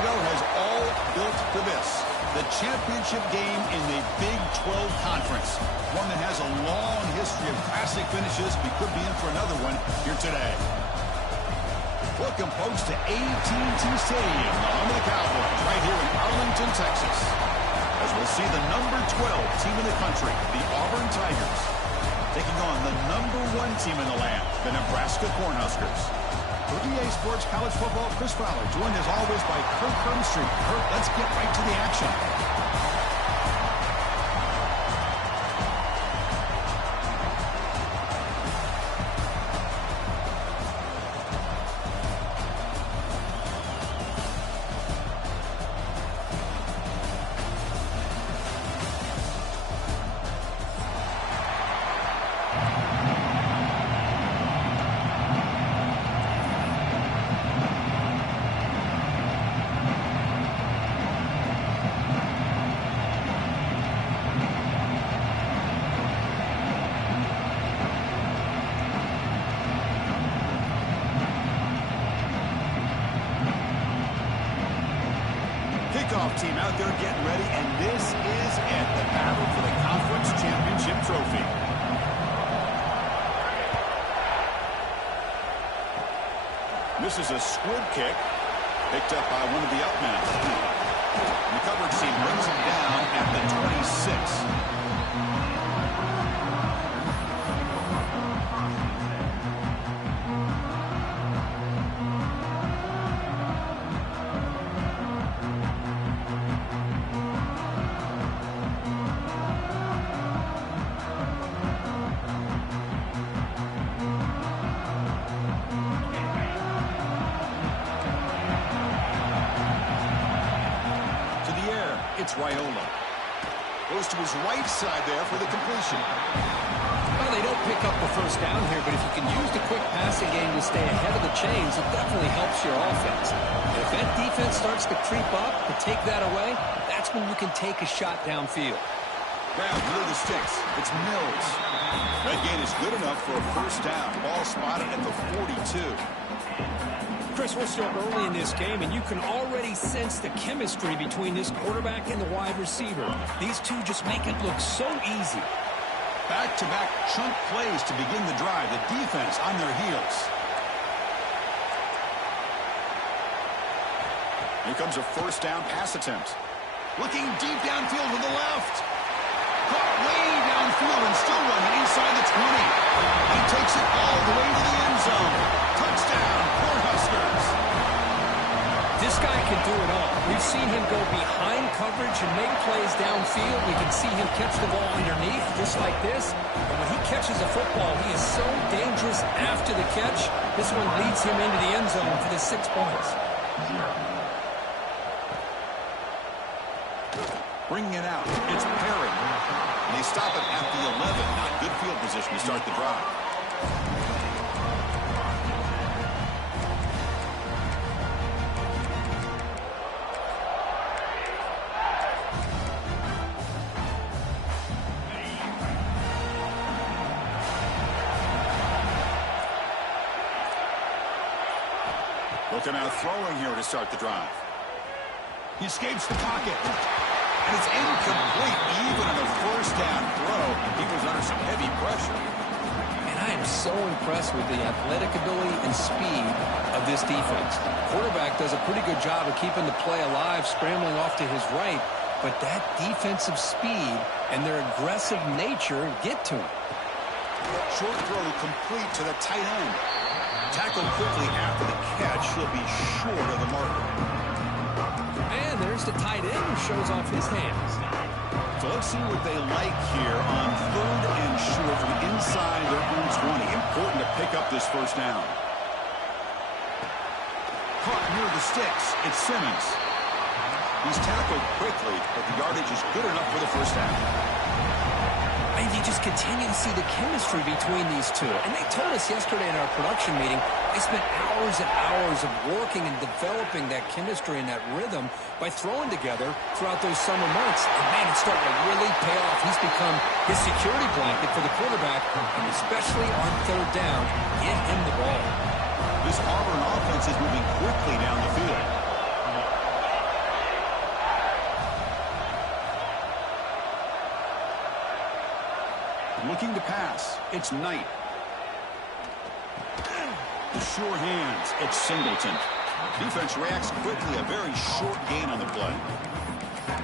ago has all built to this. The championship game in the Big 12 Conference. One that has a long history of classic finishes. We could be in for another one here today. Welcome, folks, to AT&T Stadium, the home of the Cowboys, right here in Arlington, Texas. As we'll see the number 12 team in the country, the Auburn Tigers, taking on the number 1 team in the land, the Nebraska Cornhuskers. For EA Sports College Football, Chris Fowler, joined as always by Kirk Hermstreet. Kirk, let's get right to the action. Team out there getting ready, and this is it, the battle for the conference championship trophy. This is a squib kick picked up by one of the up men. The coverage team brings him down at the 26. It's Raiola. Goes to his right side there for the completion. Well, they don't pick up the first down here, but if you can use the quick passing game to stay ahead of the chains, it definitely helps your offense. And if that defense starts to creep up and take that away, that's when you can take a shot downfield. Grab near the sticks. It's Mills. That gain is good enough for a first down. Ball spotted at the 42. Chris, we're still early in this game, and you can already sense the chemistry between this quarterback and the wide receiver. These two just make it look so easy. Back-to-back chunk plays to begin the drive. The defense on their heels. Here comes a first down pass attempt. Looking deep downfield to the left. Caught way downfield and still running inside the 20. He takes it all the way to the end zone. Touchdown, Cornhuskers. This guy can do it all. We've seen him go behind coverage and make plays downfield. We can see him catch the ball underneath, just like this. And when he catches a football, he is so dangerous after the catch. This one leads him into the end zone for the 6 points. Bringing it out. It's Perry. And they stop it at the 11. Not good field position to start the drive. Looking out throwing here to start the drive. He escapes the pocket. And it's incomplete, even on a first down throw. He was under some heavy pressure. And I am so impressed with the athletic ability and speed of this defense. Quarterback does a pretty good job of keeping the play alive, scrambling off to his right. But that defensive speed and their aggressive nature get to him. Short throw complete to the tight end. Tackled quickly after the catch. He'll be short of the marker. And there's the tight end who shows off his hands. So let's see what they like here on 3rd and short from inside their own 20. Important to pick up this first down. Caught near the sticks. It's Simmons. He's tackled quickly, but the yardage is good enough for the first down. And you just continue to see the chemistry between these two. And they told us yesterday in our production meeting, they spent hours and hours of working and developing that chemistry and that rhythm by throwing together throughout those summer months. And, man, it's starting to really pay off. He's become his security blanket for the quarterback, and especially on 3rd down, get him the ball. This Auburn offense is moving quickly down the field. Looking to pass. It's Knight. The sure hands. It's Singleton. Defense reacts quickly. A very short gain on the play.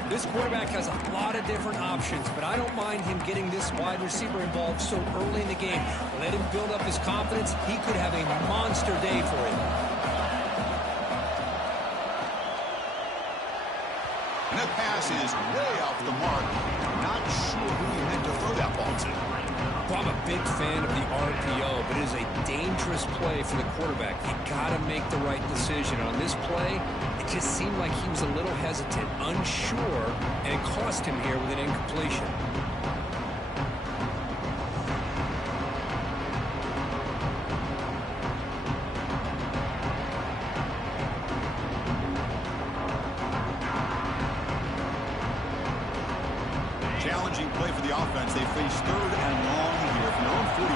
This quarterback has a lot of different options, but I don't mind him getting this wide receiver involved so early in the game. Let him build up his confidence. He could have a monster day for him. And that pass is way off the mark. Not sure who he meant to throw that ball to. Well, I'm a big fan of the RPO, but it is a dangerous play for the quarterback. You got to make the right decision. On this play, it just seemed like he was a little hesitant, unsure, and it cost him here with an incompletion. Challenging play for the offense. They face 3rd and long here from their own 43.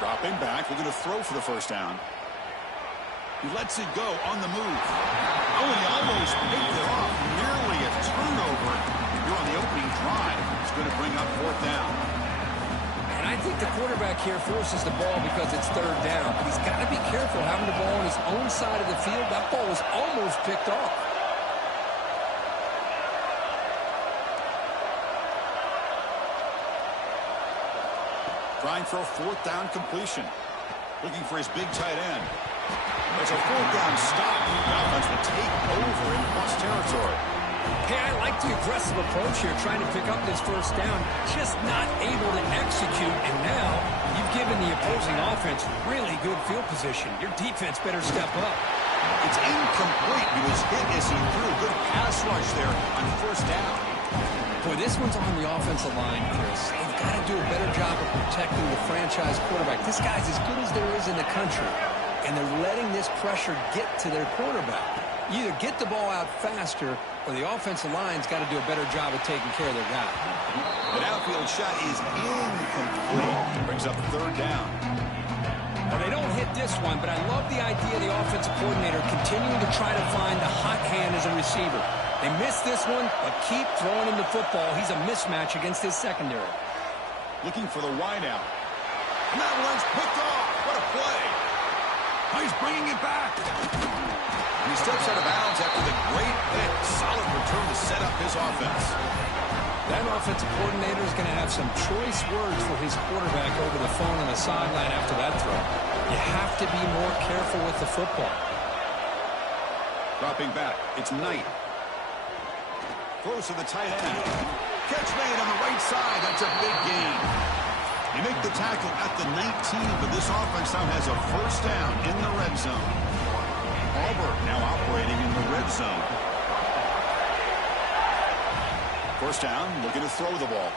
Dropping back. We're going to throw for the first down. He lets it go on the move. Oh, and he almost picked it off. Nearly a turnover here on the opening drive. It's going to bring up 4th down. And I think the quarterback here forces the ball because it's 3rd down. But he's got to be careful having the ball on his own side of the field. That ball was almost picked off. Trying for a 4th down completion. Looking for his big tight end. It's a 4th down stop. The offense will take over in plus territory. Hey, I like the aggressive approach here, trying to pick up this 1st down. Just not able to execute. And now you've given the opposing offense really good field position. Your defense better step up. It's incomplete. He was hit as he threw a good pass rush there on 1st down. Boy, this one's on the offensive line, Chris. They've got to do a better job of protecting the franchise quarterback. This guy's as good as there is in the country, and they're letting this pressure get to their quarterback. You either get the ball out faster, or the offensive line's got to do a better job of taking care of their guy. The outfield shot is incomplete. Brings up 3rd down. Well, they don't hit this one, but I love the idea of the offensive coordinator continuing to try to find the hot hand as a receiver. They missed this one, but keep throwing him the football. He's a mismatch against his secondary. Looking for the wide out. And that one's picked off. What a play. He's bringing it back. And he steps out of bounds after the great hit. Solid return to set up his offense. That offensive coordinator is going to have some choice words for his quarterback over the phone on the sideline after that throw. You have to be more careful with the football. Dropping back. It's Knight. Throws to the tight end. Catch made on the right side. That's a big gain. They make the tackle at the 19, but this offense now has a 1st down in the red zone. Auburn now operating in the red zone. 1st down, looking to throw the ball.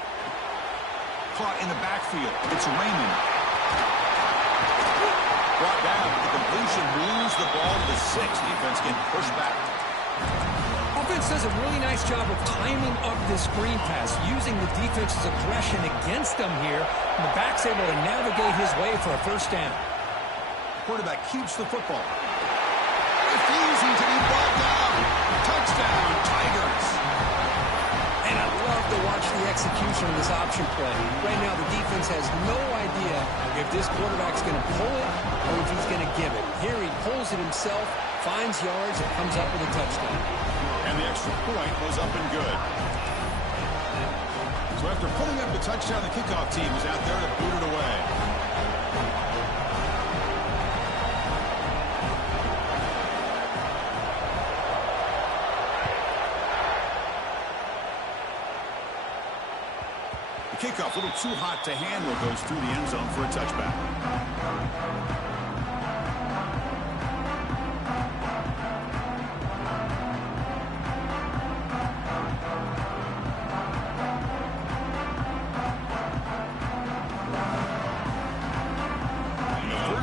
Caught in the backfield. It's Raymond. Brought down. The completion moves the ball to the 6. Defense getting pushed back. Offense does a really nice job of timing up this screen pass, using the defense's aggression against them here, and the back's able to navigate his way for a 1st down. Quarterback keeps the football. Refusing to be brought down. Touchdown, Tigers. And I love to watch the execution of this option play. Right now, the defense has no idea if this quarterback's going to pull it or if he's going to give it. Here he pulls it himself, finds yards, and comes up with a touchdown. And the extra point was up and good. So after putting up the touchdown, the kickoff team is out there to boot it away. The kickoff, a little too hot to handle, goes through the end zone for a touchback.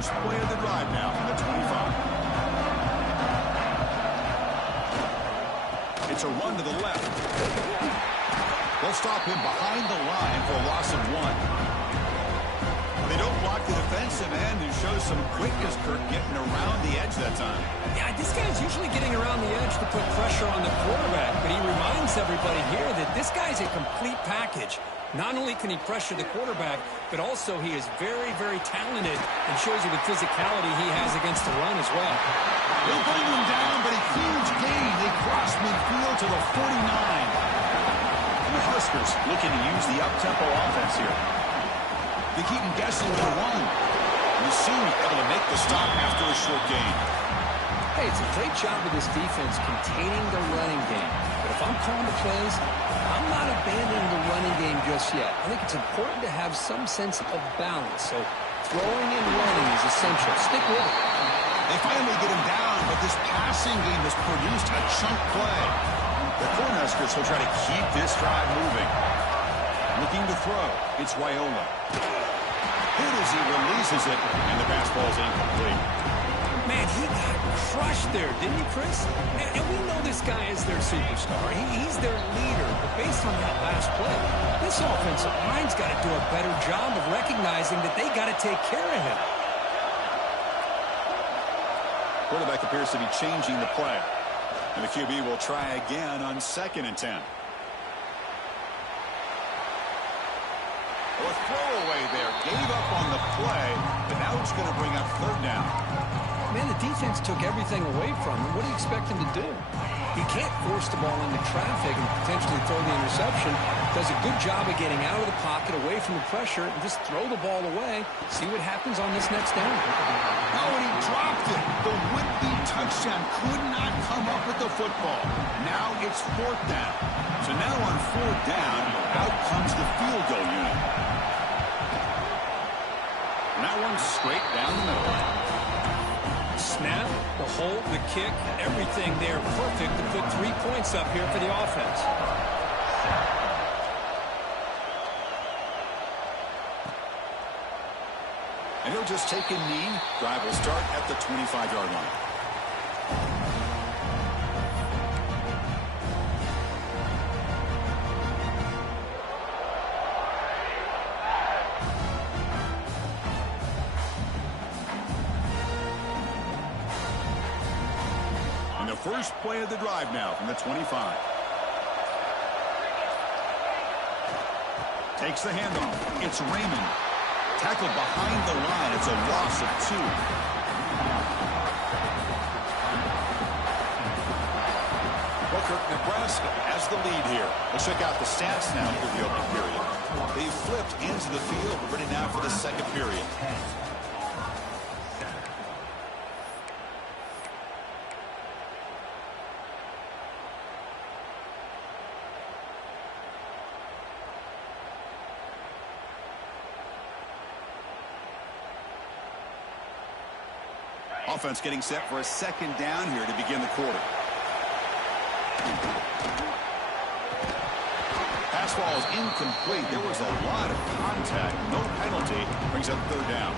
Play of the drive now from the 25. It's a run to the left. They'll stop him behind the line for a loss of 1. They don't block the defensive end, who shows some quickness, Kirk, getting around the edge that time. Yeah, this guy's usually getting around the edge to put pressure on the quarterback, but he reminds everybody here that this guy's a complete package. Not only can he pressure the quarterback, but also he is very, very talented and shows you the physicality he has against the run as well. They bring him down, but a huge gain. They cross midfield to the 49. And the Huskers looking to use the up-tempo offense here. They keep him guessing with a run. And he's soon able to make the stop after a short gain. Hey, it's a great job of this defense containing the running game. But if I'm calling the plays, I'm not abandoning the running game just yet. I think it's important to have some sense of balance. So throwing and running is essential. Stick with it. They finally get him down, but this passing game has produced a chunk play. The Cornhuskers will try to keep this drive moving. Looking to throw. It's Wyola. Hit as he releases it, and the pass ball is incomplete. Man, he got crushed there, didn't he, Chris? And we know this guy is their superstar. He's their leader. But based on that last play, this offensive line's got to do a better job of recognizing that they got to take care of him. Quarterback appears to be changing the play. And the QB will try again on 2nd and 10. A throwaway there. Gave up on the play, but now it's going to bring up 3rd down. Man, the defense took everything away from him. What do you expect him to do? He can't force the ball into traffic and potentially throw the interception. Does a good job of getting out of the pocket, away from the pressure, and just throw the ball away. See what happens on this next down. Oh, and he dropped it. The would-be touchdown could not come up with the football. Now it's 4th down. So now on 4th down, out comes the field goal unit. And that one's straight down the middle. Snap, the hold, the kick, everything there perfect to put 3 points up here for the offense. And he'll just take a knee. Drive will start at the 25-yard line. And the first play of the drive now from the 25. Takes the handoff. It's Raymond. Tackled behind the line. It's a loss of 2. Booker, Nebraska has the lead here. Let's check out the stats now for the opening period. They flipped into the field. We're ready now for the 2nd period. Offense getting set for a 2nd down here to begin the quarter. Pass ball is incomplete. There was a lot of contact. No penalty. Brings up 3rd down.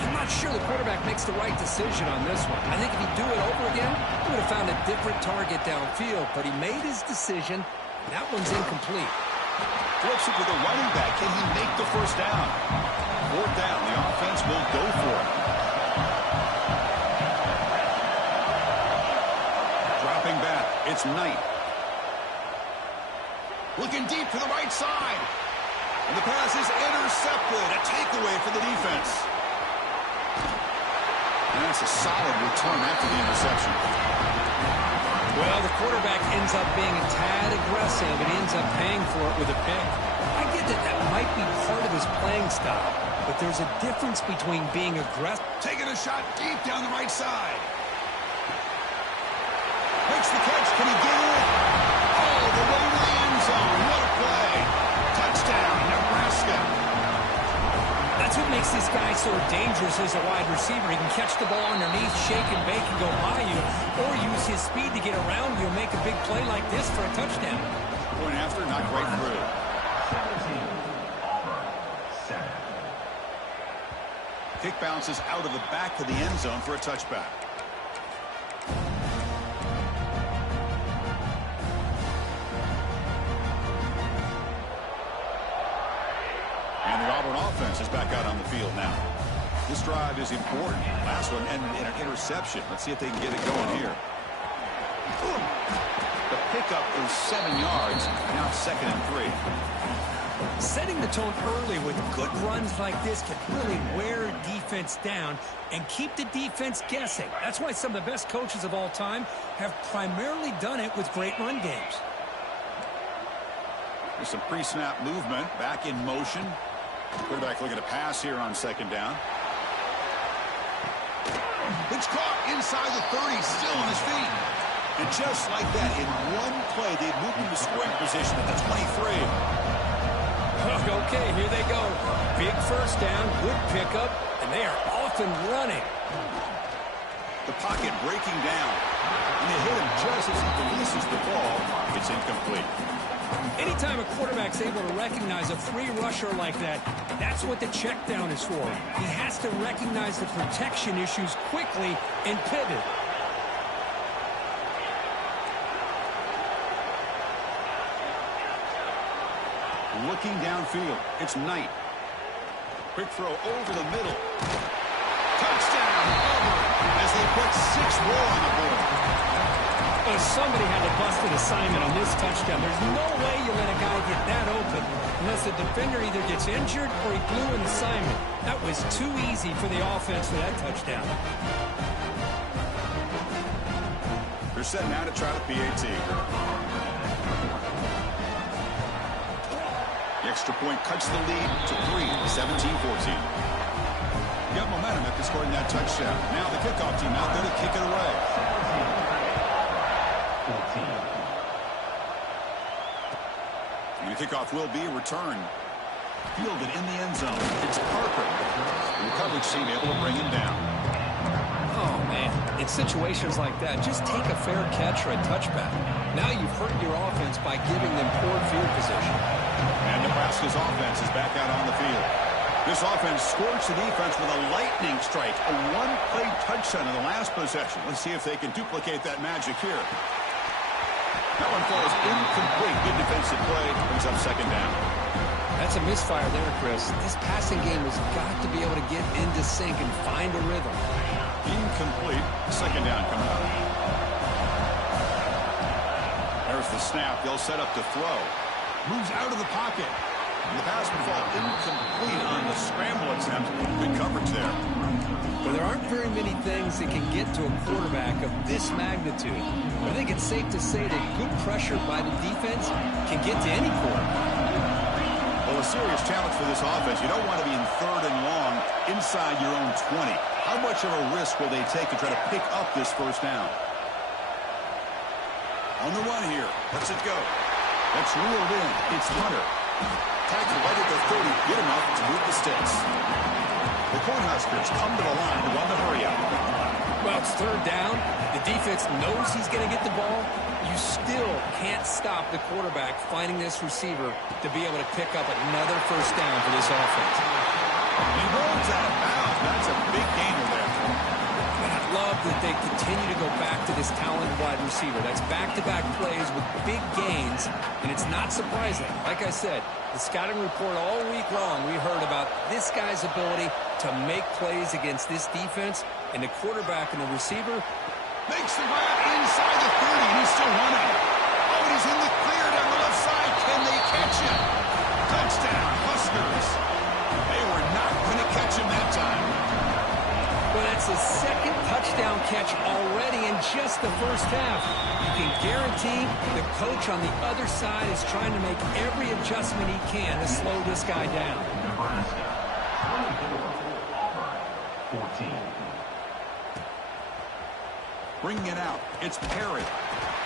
I'm not sure the quarterback makes the right decision on this one. I think if he'd do it over again, he would have found a different target downfield. But he made his decision. That one's incomplete. Flips it to the running back. Can he make the 1st down? 4th down. The offense will go for it. Dropping back. It's Knight. Looking deep to the right side. And the pass is intercepted. A takeaway for the defense. And that's a solid return after the interception. Well, the quarterback ends up being a tad aggressive and ends up paying for it with a pick. I get that that might be part of his playing style, but there's a difference between being aggressive. Taking a shot deep down the right side. Makes the catch. Can he get it? All the way to the end zone. What a play. Touchdown, Nebraska. That's what makes this guy so dangerous as a wide receiver. He can catch the ball underneath, shake and bake and go by you, or use his speed to get around you and make a big play like this for a touchdown. Point after, not right through. Kick bounces out of the back of the end zone for a touchback. And the Auburn offense is back out on the field now. This drive is important. Last one ended in an interception. Let's see if they can get it going here. The pick up those 7 yards. Now it's 2nd and 3. Setting the tone early with good runs like this can really wear defense down and keep the defense guessing. That's why some of the best coaches of all time have primarily done it with great run games. There's some pre-snap movement, back in motion. Quarterback looking to pass here on 2nd down. It's caught inside the 30, still on his feet. And just like that, in one play, they moved into scoring position at the 23. Okay, here they go. Big first down, good pickup, and they are off and running. The pocket breaking down. And they hit him just as he releases the ball. It's incomplete. Anytime a quarterback's able to recognize a free rusher like that, that's what the check down is for. He has to recognize the protection issues quickly and pivot. Looking downfield. It's Knight. Quick throw over the middle. Touchdown, Auburn, as they put 6 more on the board. Somebody had a busted assignment on this touchdown. There's no way you let a guy get that open unless the defender either gets injured or he blew an assignment. That was too easy for the offense for that touchdown. They're set now to try the PAT. The extra point cuts the lead to 3, 17-14. Got momentum after scoring that touchdown. Now the kickoff team out there to kick it away. And the kickoff will be a return. Fielded in the end zone. It's Parker. The coverage team able to bring him down. Oh, man. In situations like that, just take a fair catch or a touchback. Now you've hurt your offense by giving them poor field position. And Nebraska's offense is back out on the field. This offense scorched the defense with a lightning strike. A one-play touchdown in the last possession. Let's see if they can duplicate that magic here. That one falls incomplete. Good defensive play. Brings up 2nd down. That's a misfire there, Chris. This passing game has got to be able to get into sync and find a rhythm. Incomplete. 2nd down coming up. There's the snap. They'll set up to throw. Moves out of the pocket. And the pass will fall incomplete on the scramble attempt. Good coverage there. Well, there aren't very many things that can get to a quarterback of this magnitude. I think it's safe to say that good pressure by the defense can get to any quarterback. Well, a serious challenge for this offense. You don't want to be in 3rd and long inside your own 20. How much of a risk will they take to try to pick up this first down? On the run here. Lets it go. That's reeled in. It's Hunter. Tackled right at the 30. Good enough to move the sticks. The Cornhuskers come to the line to run the hurry up. Well, it's 3rd down. The defense knows he's going to get the ball. You still can't stop the quarterback finding this receiver to be able to pick up another first down for this offense. He rolls out of bounds. That's a big gainer there. And I love that they continue to go back to this talented wide receiver. That's back-to-back plays with big gains, and it's not surprising. Like I said, the scouting report all week long, we heard about this guy's ability to make plays against this defense, and the quarterback and the receiver makes the grab inside the 30, and he's still running. Oh, he's in the clear down the left side. Can they catch him? Touchdown, Huskers. They were not going to catch him that time. Well, that's the 2nd touchdown catch already in just the first half. You can guarantee the coach on the other side is trying to make every adjustment he can to slow this guy down. 14. Bringing it out. It's Perry.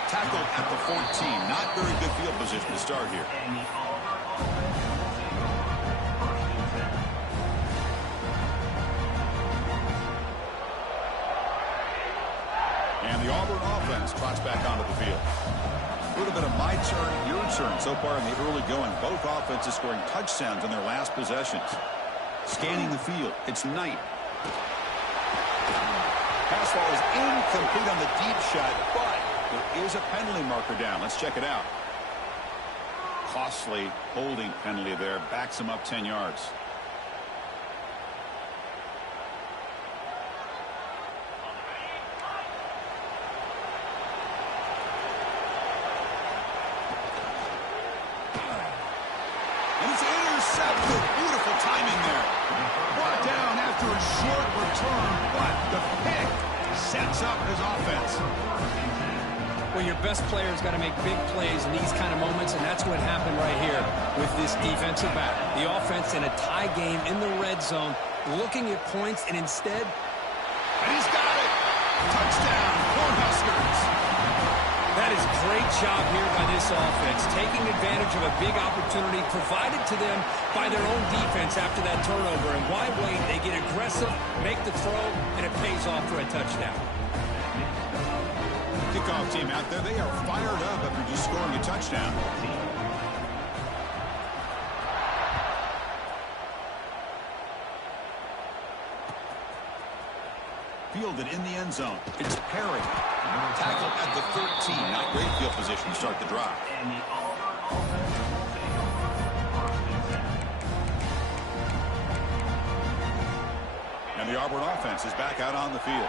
Tackled at the 14. Not very good field position to start here. And the Auburn offense trots back onto the field. A little bit of my turn, your turn so far in the early going. Both offenses scoring touchdowns in their last possessions. Scanning the field. It's Knight. Pass ball is incomplete on the deep shot, but there is a penalty marker down. Let's check it out. Costly holding penalty there. Backs him up 10 yards. that. Good, beautiful timing there. Brought down after a short return, but the pick sets up his offense. Well, your best player's got to make big plays in these kind of moments, and that's what happened right here with this defensive back. The offense in a tie game in the red zone, looking at points, and instead... And he's got it! Touchdown, Cornhuskers! That is great job here by this offense, taking advantage of a big opportunity provided to them by their own defense after that turnover. And why wait? They get aggressive, make the throw, and it pays off for a touchdown. Kickoff team out there, they are fired up after just scoring a touchdown. Fielded in the end zone. It's Perry. Tackled at the 13. Not great field position to start the drive. And the Auburn offense is back out on the field.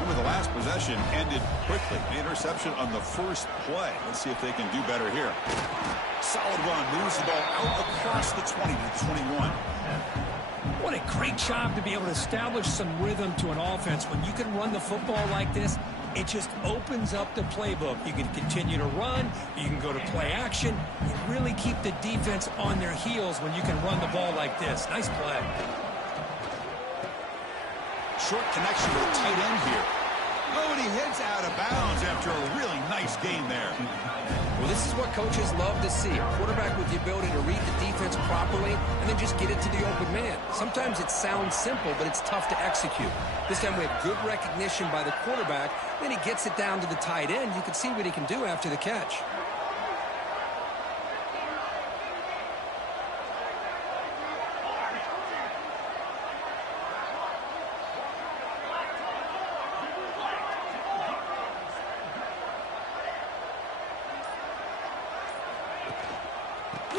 Remember, the last possession ended quickly. The interception on the first play. Let's see if they can do better here. Solid run. Moves the ball out across the 20 to the 21. What a great job to be able to establish some rhythm to an offense. When you can run the football like this, it just opens up the playbook. You can continue to run. You can go to play action. You really keep the defense on their heels when you can run the ball like this. Nice play. Short connection with a tight end here. Oh, and he hits out of bounds after a really nice game there. Well, this is what coaches love to see. A quarterback with the ability to read the defense properly and then just get it to the open man. Sometimes it sounds simple, but it's tough to execute. This time we have good recognition by the quarterback. Then he gets it down to the tight end. You can see what he can do after the catch.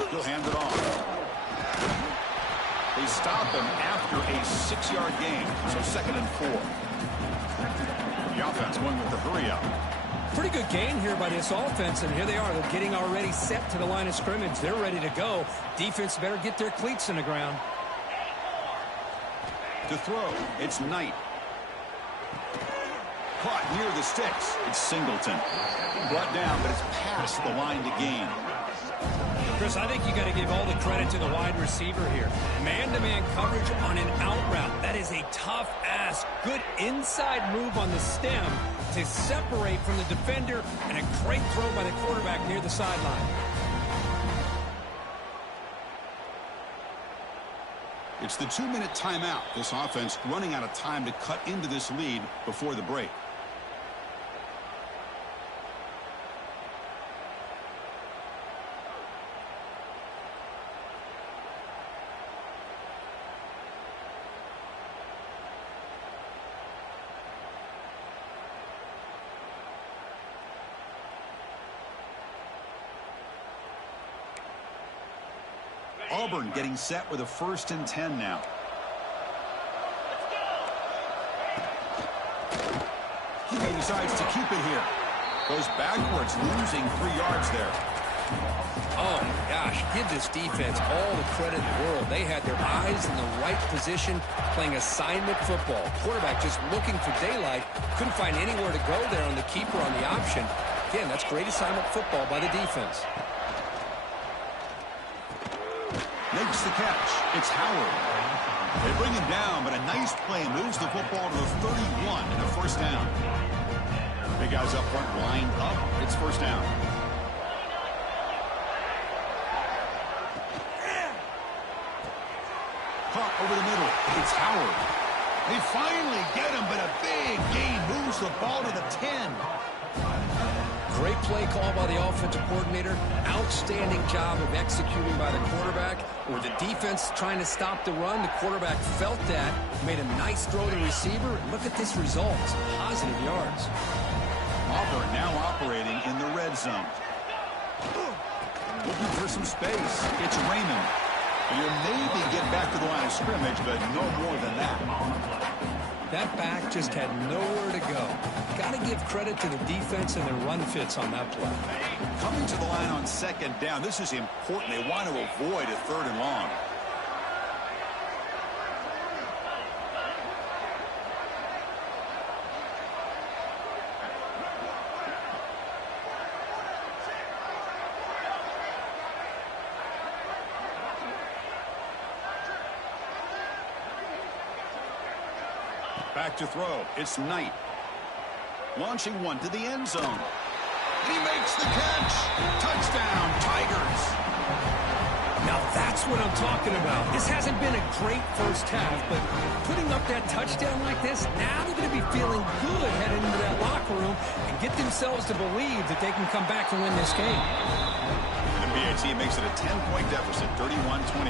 He'll hand it off. They stop him after a 6-yard gain, so 2nd and 4. The offense going with the hurry up. Pretty good gain here by this offense, and here they are. They're getting already set to the line of scrimmage. They're ready to go. Defense better get their cleats in the ground. To throw, it's Knight. Caught near the sticks. It's Singleton. Brought down, but it's past the line to gain. Chris, I think you got to give all the credit to the wide receiver here. Man-to-man coverage on an out route. That is a tough ask. Good inside move on the stem to separate from the defender, and a great throw by the quarterback near the sideline. It's the 2-minute timeout. This offense running out of time to cut into this lead before the break. Auburn getting set with a 1st and 10 now. He decides to keep it here. Goes backwards, losing 3 yards there. Oh, my gosh. Give this defense all the credit in the world. They had their eyes in the right position, playing assignment football. Quarterback just looking for daylight. Couldn't find anywhere to go there on the keeper on the option. Again, that's great assignment football by the defense. Makes the catch. It's Howard. They bring him down, but a nice play moves the football to the 31 and a 1st down. Big guys up front lined up. It's 1st down. Caught over the middle. It's Howard. They finally get him, but a big gain moves the ball to the 10. Great play call by the offensive coordinator. Outstanding job of executing by the quarterback. With the defense trying to stop the run, the quarterback felt that, made a nice throw to the receiver. Look at this result. Some positive yards. Auburn now operating in the red zone. Looking for some space. It's Raymond. You maybe get back to the line of scrimmage, but no more than that. That back just had nowhere to go. Got to give credit to the defense and their run fits on that play. Coming to the line on 2nd down. This is important. They want to avoid a 3rd and long. Back to throw. It's Knight. Launching one to the end zone. And he makes the catch. Touchdown, Tigers. Now that's what I'm talking about. This hasn't been a great first half, but putting up that touchdown like this, now they're going to be feeling good heading into that locker room and get themselves to believe that they can come back and win this game. And the BAT makes it a 10-point deficit, 31-21.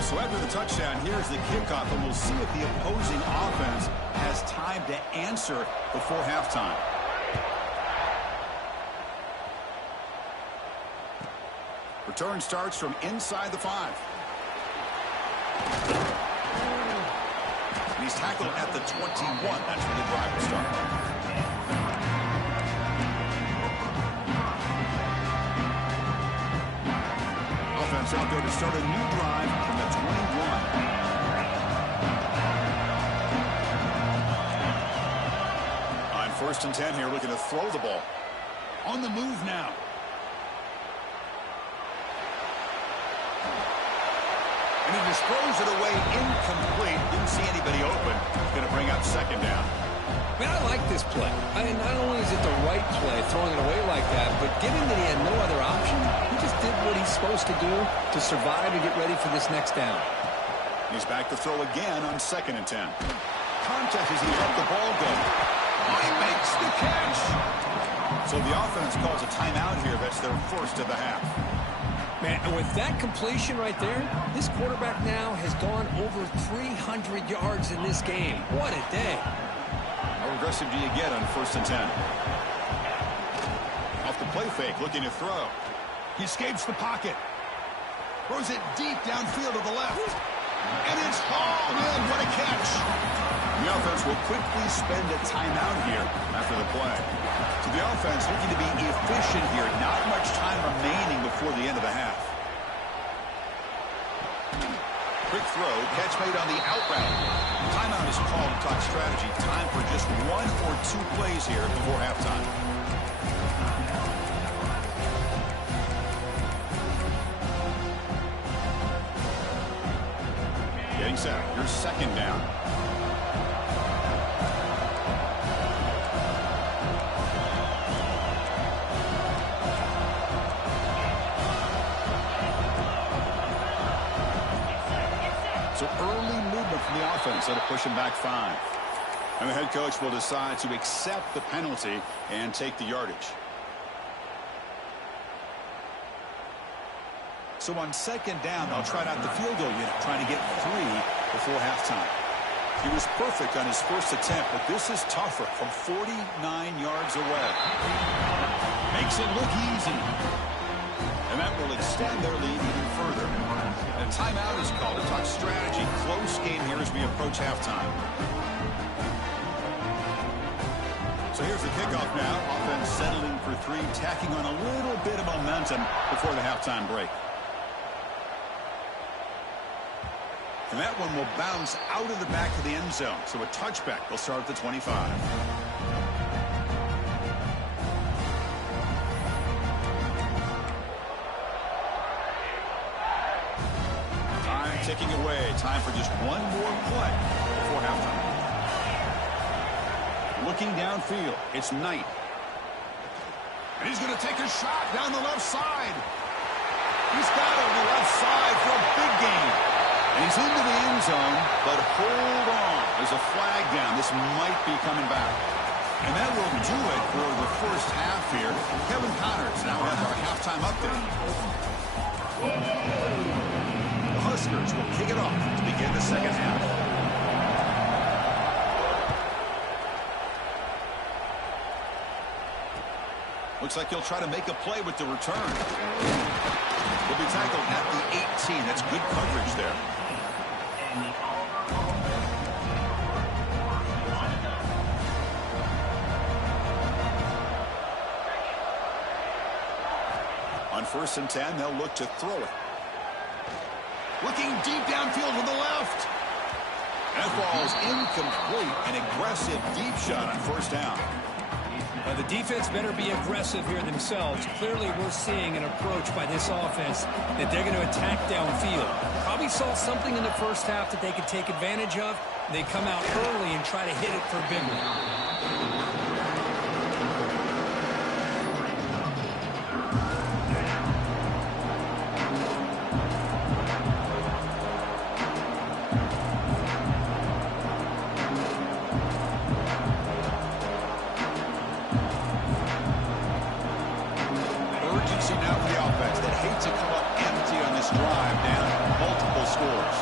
So after the touchdown, here's the kickoff, and we'll see if the opposing offense has time to answer before halftime. Return starts from inside the 5. And he's tackled at the 21. That's where the drive will start. Offense out there to start a new drive from the 21. On 1st and 10 here, looking to throw the ball. On the move now. And he just throws it away incomplete. Didn't see anybody open. Going to bring up 2nd down. Man, I like this play. Not only is it the right play, throwing it away like that, but given that he had no other option, he just did what he's supposed to do to survive and get ready for this next down. He's back to throw again on 2nd and 10. Contact as he let the ball go. Oh, he makes the catch. So the offense calls a timeout here. That's their first of the half. Man, and with that completion right there, this quarterback now has gone over 300 yards in this game. What a day. How aggressive do you get on 1st and 10? Off the play fake, looking to throw. He escapes the pocket. Throws it deep downfield to the left. And it's hauled in. What a catch. The offense will quickly spend a timeout here after the play. So the offense looking to be efficient here. Not much time remaining before the end of the half. Quick throw, catch made on the out route. Timeout is called to talk strategy. Time for just 1 or 2 plays here before halftime. Getting set. Your 2nd down. So early movement from the offense that'll push him back 5. And the head coach will decide to accept the penalty and take the yardage. So on 2nd down, they'll try out the field goal unit, trying to get 3 before halftime. He was perfect on his first attempt, but this is tougher from 49 yards away. Makes it look easy. And that will extend their lead even further. And a timeout is called to talk strategy. Close game here as we approach halftime. So here's the kickoff now. Offense settling for 3, tacking on a little bit of momentum before the halftime break. And that one will bounce out of the back of the end zone. So a touchback will start at the 25. Time ticking away. Time for just 1 more play before halftime. Looking downfield, it's Knight. And he's going to take a shot down the left side. He's got it on the left side for a big gain. And he's into the end zone, but hold on. There's a flag down. This might be coming back. And that will do it for the first half here. Kevin Connors now has our halftime update. The Huskers will kick it off to begin the second half. Looks like he'll try to make a play with the return. He'll be tackled at the 18. That's good coverage there. On 1st and 10, they'll look to throw it. Looking deep downfield to the left. That ball's incomplete. An aggressive deep shot on first down. The defense better be aggressive here themselves. Clearly, we're seeing an approach by this offense that they're going to attack downfield. Probably saw something in the first half that they could take advantage of. They come out early and try to hit it for a big one. Now for the offense that hates to come up empty on this drive down multiple scores.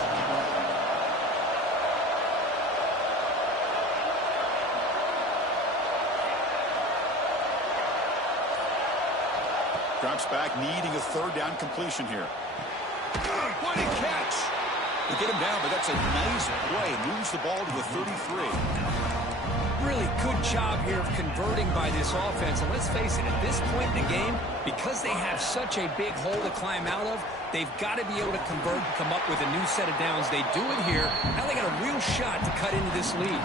Drops back, needing a third down completion here. What a catch! They get him down, but that's a nice play. Moves the ball to the 33. Really good job here of converting by this offense. And let's face it, at this point in the game, because they have such a big hole to climb out of, they've got to be able to convert and come up with a new set of downs. They do it here. Now they got a real shot to cut into this lead.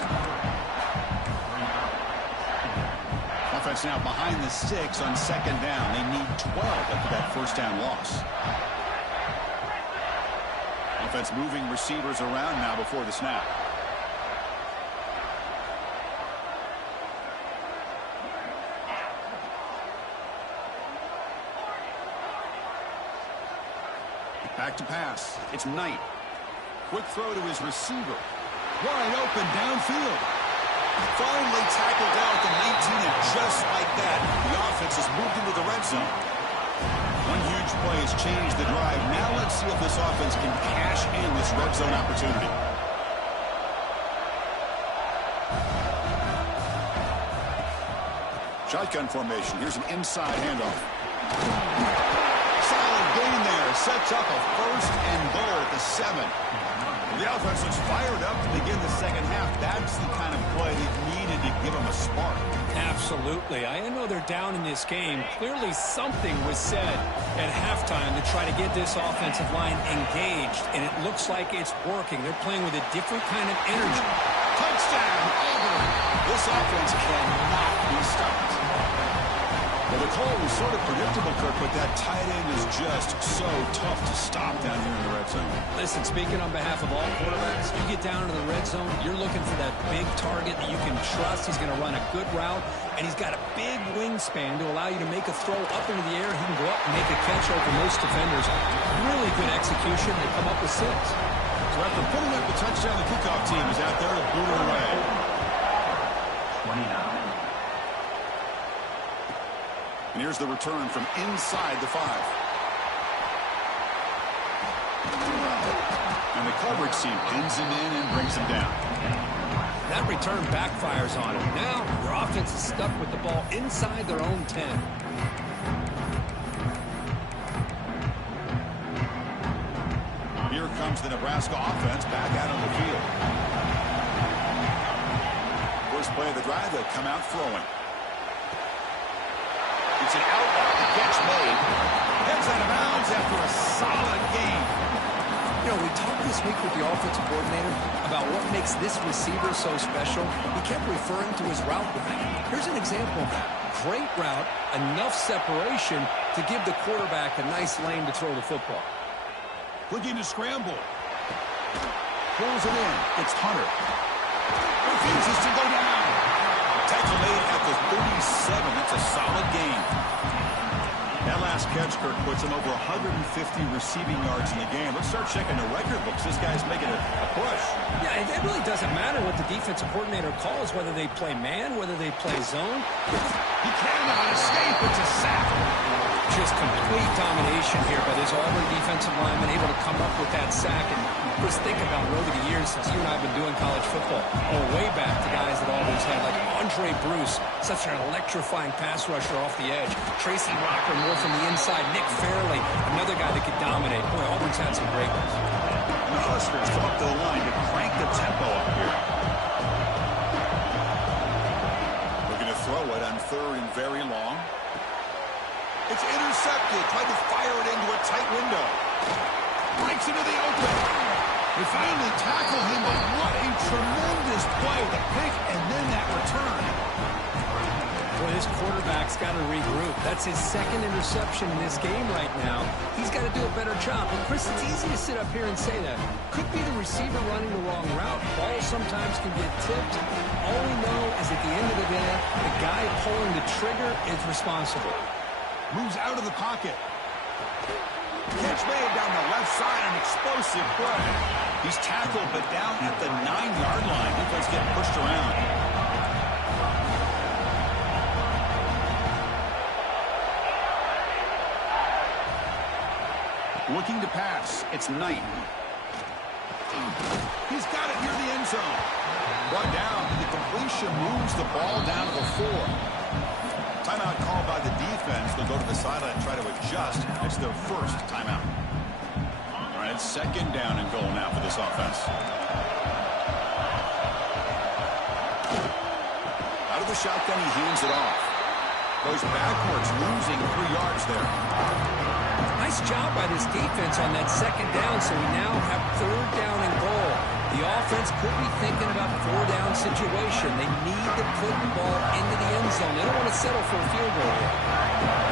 Offense now behind the 6 on second down. They need 12 after that first down loss. Offense moving receivers around now before the snap. Back to pass. It's Knight. Quick throw to his receiver. Wide open downfield. Finally tackled down at the 19, and just like that, the offense has moved into the red zone. One huge play has changed the drive. Now let's see if this offense can cash in this red zone opportunity. Shotgun formation. Here's an inside handoff. Solid gain there. Sets up a first and goal at the 7. The offense was fired up to begin the second half. That's the kind of play they needed to give them a spark. Absolutely. I know they're down in this game. Clearly something was said at halftime to try to get this offensive line engaged, and it looks like it's working. They're playing with a different kind of energy. Touchdown, Auburn. This offense cannot be stopped. Well, the call was sort of predictable, Kirk, but that tight end is just so tough to stop down here in the red zone. Listen, speaking on behalf of all quarterbacks, you get down into the red zone, you're looking for that big target that you can trust. He's going to run a good route, and he's got a big wingspan to allow you to make a throw up into the air. He can go up and make a catch over most defenders. Really good execution. They come up with 6. So after putting up the touchdown, the kickoff team is out there to boot it away. 29. And here's the return from inside the 5. And the coverage team pins him in and brings him down. That return backfires on him. Now their offense is stuck with the ball inside their own 10. Here comes the Nebraska offense back out on the field. First play of the drive, they'll come out throwing. It's an outlet, the catch made. Heads out of bounds after a solid game. You know, we talked this week with the offensive coordinator about what makes this receiver so special. He kept referring to his route running. Here's an example of that. Great route, enough separation to give the quarterback a nice lane to throw the football. Looking to scramble. Pulls it in. It's Hunter. Refuses to go down. Tackle made at the 37. That's a solid gain. That last catch, Kirk, puts him over 150 receiving yards in the game. Let's start checking the record books. This guy's making a push. Yeah, it really doesn't matter what the defensive coordinator calls, whether they play man, whether they play zone. He cannot escape. It's a sack. Just complete domination here by this Auburn defensive lineman, able to come up with that sack. And just think about it over the years since you and I have been doing college football. Oh, way back to guys that always had, like Andre Bruce, such an electrifying pass rusher off the edge. Tracy Rocker, more from the inside. Nick Fairley, another guy that could dominate. Boy, Auburn's had some great ones. And the Huskers come up to the line to crank the tempo up here. Looking to throw it on 3rd and very long. It's intercepted. Tried to fire it into a tight window. Breaks into the open. They finally tackle him, but what a tremendous play. The pick and then that return. Boy, this quarterback's got to regroup. That's his second interception in this game right now. He's got to do a better job. And Chris, it's easy to sit up here and say that. Could be the receiver running the wrong route. Balls sometimes can get tipped. All we know is at the end of the day, the guy pulling the trigger is responsible. Moves out of the pocket. Catch made down the left side, an explosive play. He's tackled, but down at the 9-yard line. Defense getting pushed around. Looking to pass. It's Knight. He's got it near the end zone. Brought down. The completion moves the ball down to the 4. Timeout called by the defense. They'll go to the sideline and try to adjust. It's their first timeout. All right, second down and goal now for this offense. Out of the shotgun, he hands it off. Goes backwards, losing 3 yards there. Nice job by this defense on that second down, so we now have third down and goal. The offense could be thinking about a 4-down situation. They need to put the ball into the end zone. They don't want to settle for a field goal here.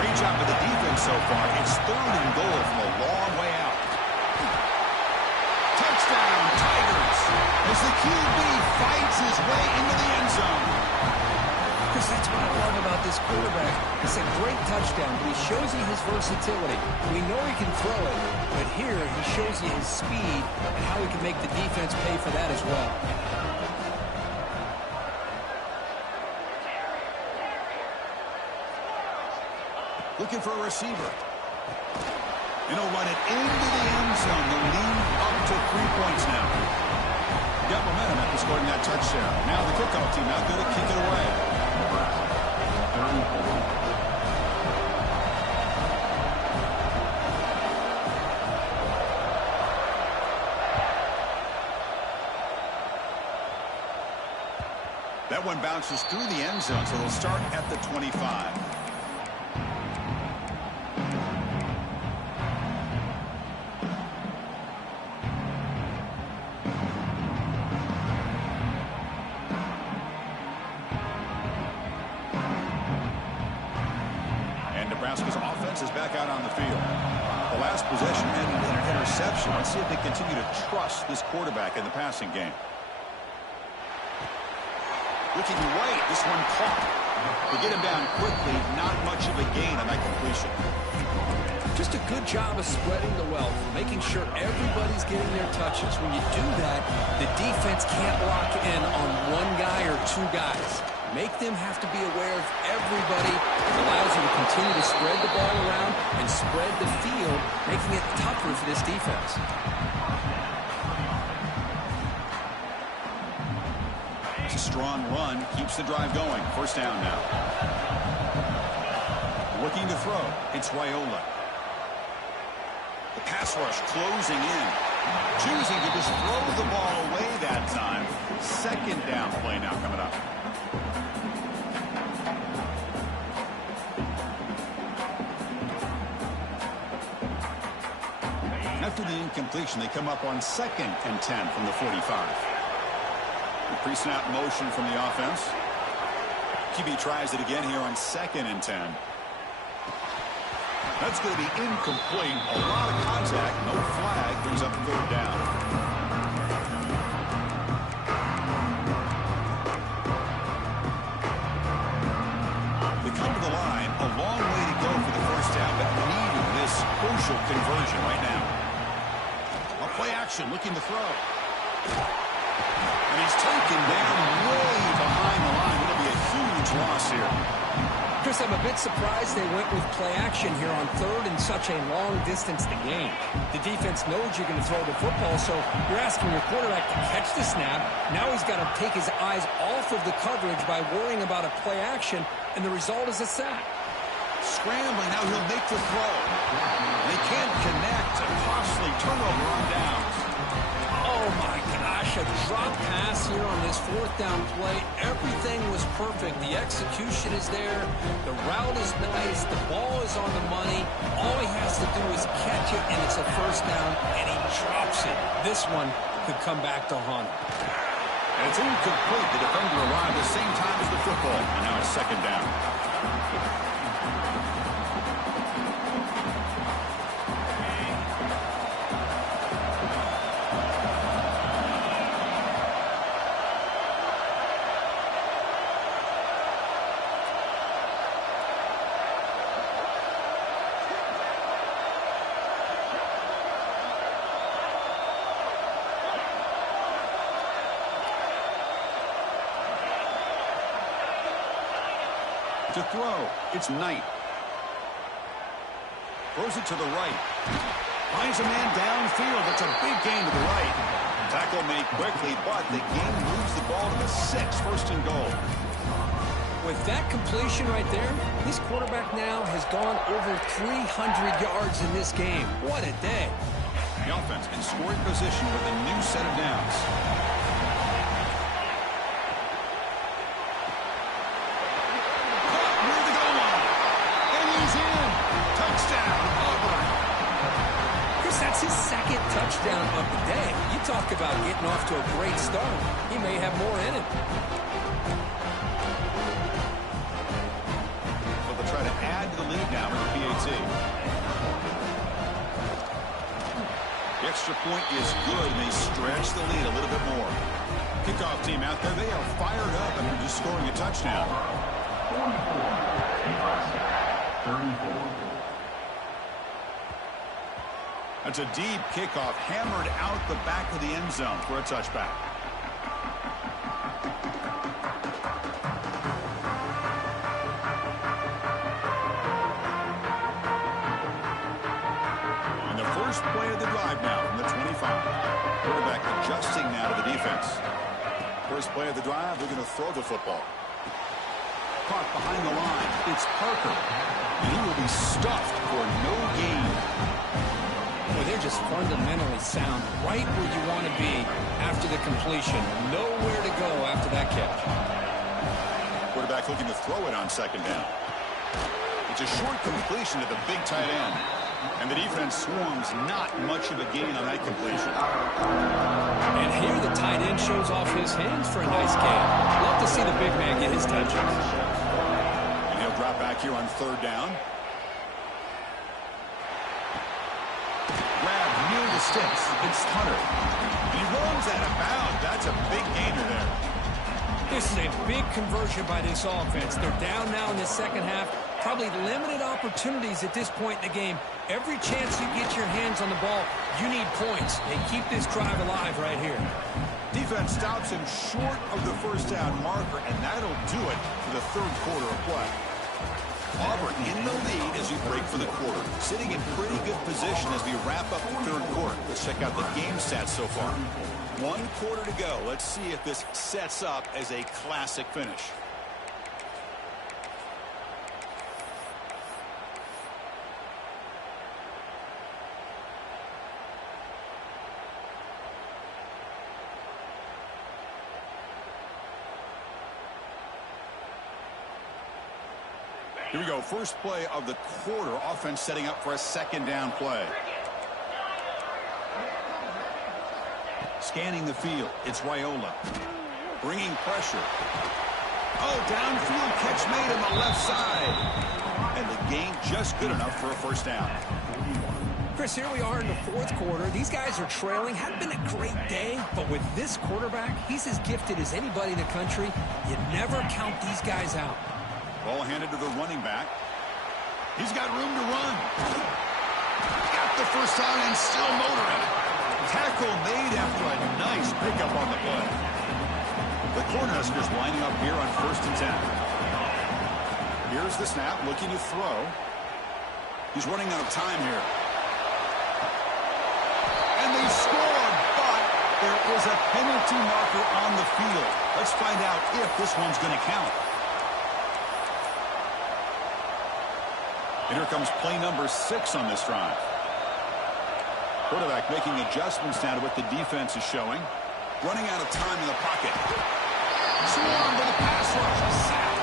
Great job by the defense so far. It's third and goal from a long way out. Touchdown, Tigers, as the QB fights his way into the end zone. Chris, that's what I love about this quarterback. It's a great touchdown, but he shows you his versatility. We know he can throw it, but here he shows you his speed and how he can make the defense pay for that as well. Looking for a receiver. And he'll run it into the end zone. The lead up to 3 points now. Got momentum after scoring that touchdown. Now the kickoff team out there to kick it away. That one bounces through the end zone, so they'll start at the 25. Nebraska's offense is back out on the field. The last possession ended in an interception. Let's see if they continue to trust this quarterback in the passing game. Looking right, this one caught. They get him down quickly, not much of a gain on that completion. Just a good job of spreading the wealth, making sure everybody's getting their touches. When you do that, the defense can't lock in on one guy or two guys. Make them have to be aware of everybody. It allows you to continue to spread the ball around and spread the field, making it tougher for this defense. It's a strong run, keeps the drive going. First down now. Looking to throw, it's Raiola. The pass rush closing in. Choosing to just throw the ball away that time. Second down play now coming up. After the incompletion, they come up on 2nd and 10 from the 45. The pre-snap motion from the offense. QB tries it again here on 2nd and 10. That's going to be incomplete. A lot of contact, no flag, brings up third down. They come to the line, a long way to go for the first down, but needing this crucial conversion right now. Play action, looking to throw. And he's taken down way behind the line. It'll be a huge loss here. Chris, I'm a bit surprised they went with play action here on third in such a long distance to gain. The defense knows you're going to throw the football, so you're asking your quarterback to catch the snap. Now he's got to take his eyes off of the coverage by worrying about a play action, and the result is a sack. Scrambling, now he'll make the throw. They can't connect. A costly turnover on downs. Oh my gosh, a drop pass here on this fourth down play. Everything was perfect. The execution is there. The route is nice. The ball is on the money. All he has to do is catch it, and it's a first down, and he drops it. This one could come back to haunt him. And it's incomplete. The defender arrived the same time as the football. And now it's second down. To throw, it's Knight. Throws it to the right. Finds a man downfield. It's a big gain to the right. Tackle made quickly, but the game moves the ball to the 6, first and goal. With that completion right there, this quarterback now has gone over 300 yards in this game. What a day. The offense in scoring position with a new set of downs. That's his second touchdown of the day. You talk about getting off to a great start. He may have more in it. So they'll try to add to the lead now with the PAT. The extra point is good, and they stretch the lead a little bit more. Kickoff team out there, they are fired up after just scoring a touchdown. 34. That's a deep kickoff, hammered out the back of the end zone for a touchback. And the first play of the drive now from the 25. Quarterback adjusting now to the defense. First play of the drive, they're going to throw the football. Caught behind the line. It's Parker. And he will be stuffed for no gain. Well, they're just fundamentally sound, right where you want to be after the completion. Nowhere to go after that catch. Quarterback looking to throw it on second down. It's a short completion to the big tight end. And the defense swarms not much of a gain on that completion. And here the tight end shows off his hands for a nice gain. Love to see the big man get his touches. And he'll drop back here on third down. Near the sticks, it's Hunter. He runs out of bounds. That's a big gainer there. This is a big conversion by this offense. They're down now in the second half. Probably limited opportunities at this point in the game. Every chance you get your hands on the ball, you need points. They keep this drive alive right here. Defense stops him short of the first down marker, and that'll do it for the third quarter of play. Auburn in the lead as we break for the quarter. Sitting in pretty good position as we wrap up the third quarter. Let's check out the game stats so far. 1 quarter to go. Let's see if this sets up as a classic finish. Here we go. First play of the quarter. Offense setting up for a second down play. Scanning the field. It's Raiola. Bringing pressure. Oh, downfield catch made on the left side. And the gain just good enough for a first down. Chris, here we are in the fourth quarter. These guys are trailing. Hadn't been a great day, but with this quarterback, he's as gifted as anybody in the country. You never count these guys out. Ball handed to the running back. He's got room to run. Got the first down and still motoring. Tackle made after a nice pickup on the play. The Cornhuskers lining up here on 1st and 10. Here's the snap, looking to throw. He's running out of time here. And they scored, but there is a penalty marker on the field. Let's find out if this one's going to count. And here comes play number 6 on this drive. Quarterback making adjustments now to what the defense is showing. Running out of time in the pocket. Swarmed with a pass rush. A sack.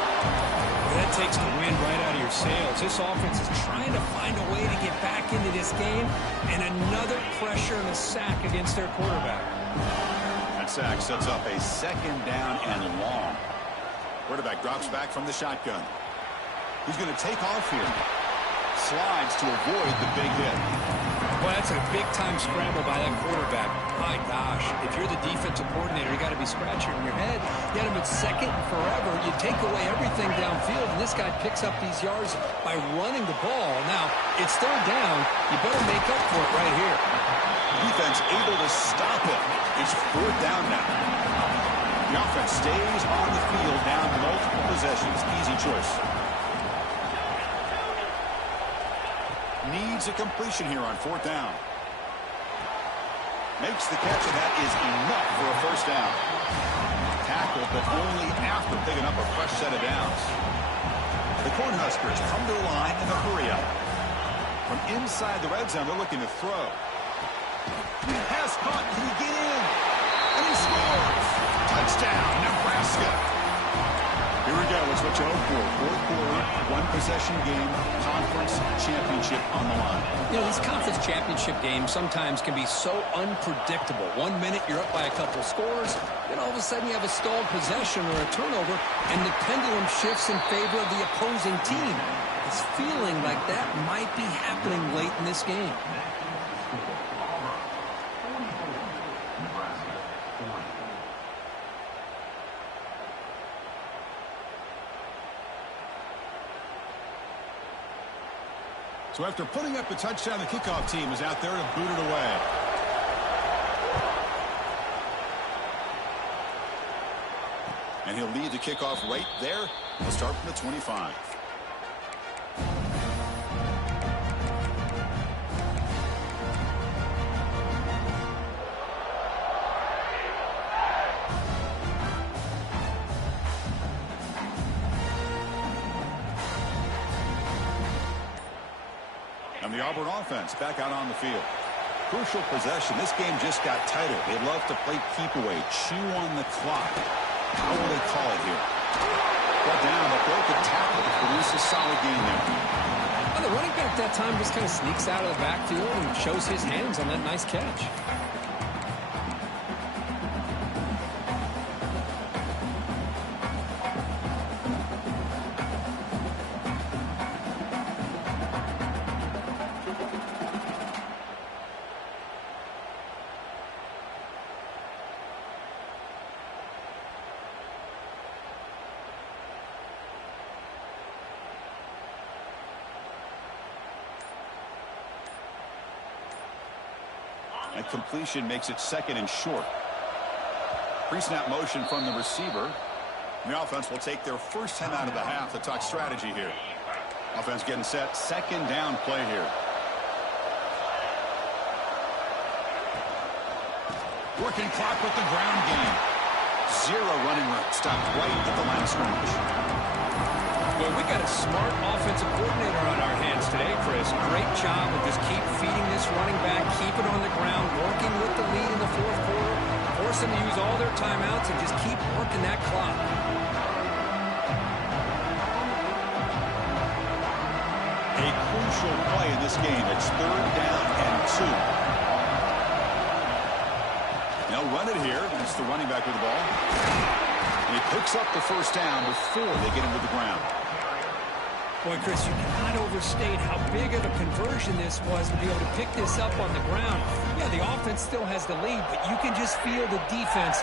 That takes the wind right out of your sails. This offense is trying to find a way to get back into this game. And another pressure and a sack against their quarterback. That sack sets up a second down and long. Quarterback drops back from the shotgun. He's going to take off here. Slides to avoid the big hit. Well, that's a big-time scramble by that quarterback. My gosh, if you're the defensive coordinator, you got to be scratching your head. You had him at second and forever. You take away everything downfield, and this guy picks up these yards by running the ball. Now, it's third down. You better make up for it right here. Defense able to stop it. It's fourth down now. The offense stays on the field down multiple possessions. Easy choice. Needs a completion here on fourth down. Makes the catch, and that is enough for a first down. Tackled, but only after picking up a fresh set of downs. The Cornhuskers come to the line in a hurry up. From inside the red zone, they're looking to throw. Pass caught. Can he get in? And he scores. Touchdown, Nebraska. Here we go. It's what you hope for. Fourth quarter, one-possession game, conference championship on the line. You know, these conference championship games sometimes can be so unpredictable. 1 minute, you're up by a couple scores. Then all of a sudden, you have a stalled possession or a turnover, and the pendulum shifts in favor of the opposing team. It's feeling like that might be happening late in this game. So after putting up the touchdown, the kickoff team is out there to boot it away. And he'll lead the kickoff right there. He'll start from the 25. And the Auburn offense back out on the field. Crucial possession. This game just got tighter. They love to play keep away, chew on the clock. How will they call it here? Brought down, but broke the tackle to produce a solid game there. Well, the running back that time just kind of sneaks out of the backfield and shows his hands on that nice catch. And completion makes it second and short. Pre-snap motion from the receiver. And the offense will take their first 10 out of the half to talk strategy here. Offense getting set. Second down play here. Working clock with the ground game. Zero running room. Stopped right at the line of scrimmage. Well, we got a smart offensive coordinator on our hands today, Chris. Great job of just keep feeding this running back, keep it on the ground, working with the lead in the fourth quarter, force them to use all their timeouts, and just keep working that clock. A crucial play in this game. It's third down and 2. They'll run it here. It's the running back with the ball. And he picks up the first down before they get him to the ground. Boy, Chris, you cannot overstate how big of a conversion this was to be able to pick this up on the ground. Yeah, the offense still has the lead, but you can just feel the defense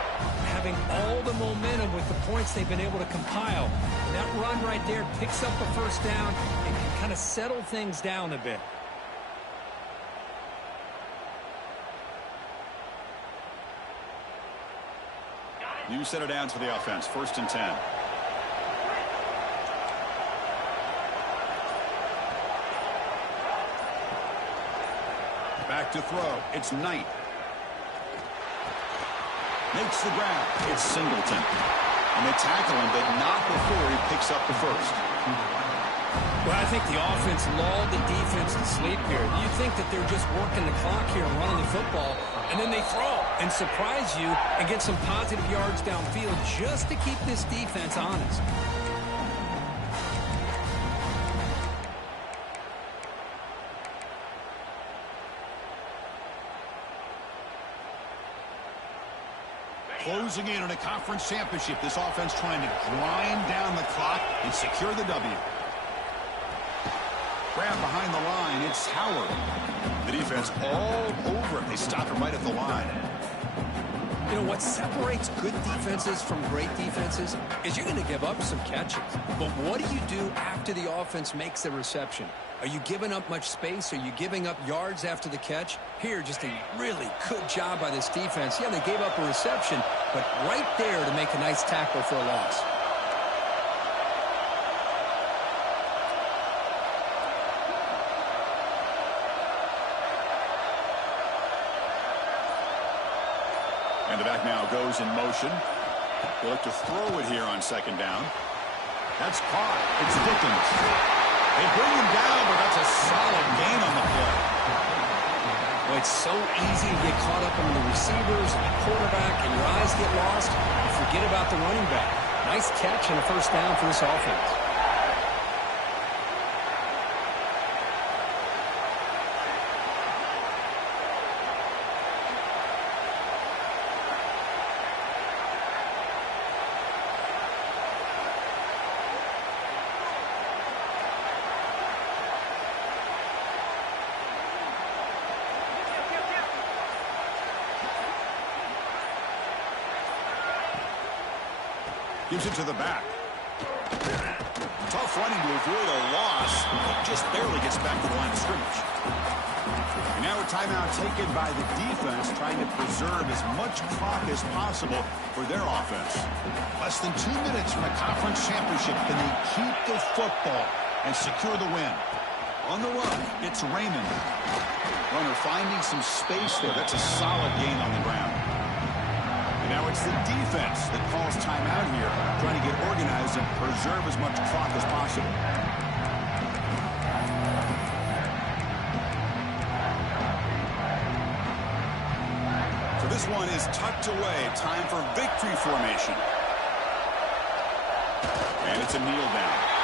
having all the momentum with the points they've been able to compile. And that run right there picks up the first down and can kind of settle things down a bit. New set of downs for the offense. First and 10. Back to throw. It's Knight. Makes the grab. It's Singleton. And they tackle him, but not before he picks up the first. Well, I think the offense lulled the defense to sleep here. You think that they're just working the clock here and running the football, and then they throw and surprise you and get some positive yards downfield just to keep this defense honest. closing in on a conference championship. This offense trying to grind down the clock and secure the W. Grab behind the line. It's Howard. The defense all over it. They stop him right at the line. You know, what separates good defenses from great defenses is you're going to give up some catches. But what do you do after the offense makes the reception? Are you giving up much space? Are you giving up yards after the catch? Here, just a really good job by this defense. Yeah, they gave up a reception, but right there to make a nice tackle for a loss. And the back now goes in motion. They'll look to throw it here on second down. That's caught. It's Dickens. They bring him down, but that's a solid gain on the play. Well, it's so easy to get caught up in the receivers and the quarterback, and your eyes get lost. You forget about the running back. Nice catch and a first down for this offense. Gives it to the back. Tough running to avoid a loss. Just barely gets back to the line of scrimmage. And now a timeout taken by the defense, trying to preserve as much clock as possible for their offense. Less than 2 minutes from a conference championship. Can they keep the football and secure the win? On the run, it's Raymond. Runner finding some space there. That's a solid gain on the ground. And now it's the defense that calls timeout here, trying to get organized and preserve as much clock as possible. So this one is tucked away. Time for victory formation. And it's a kneel down.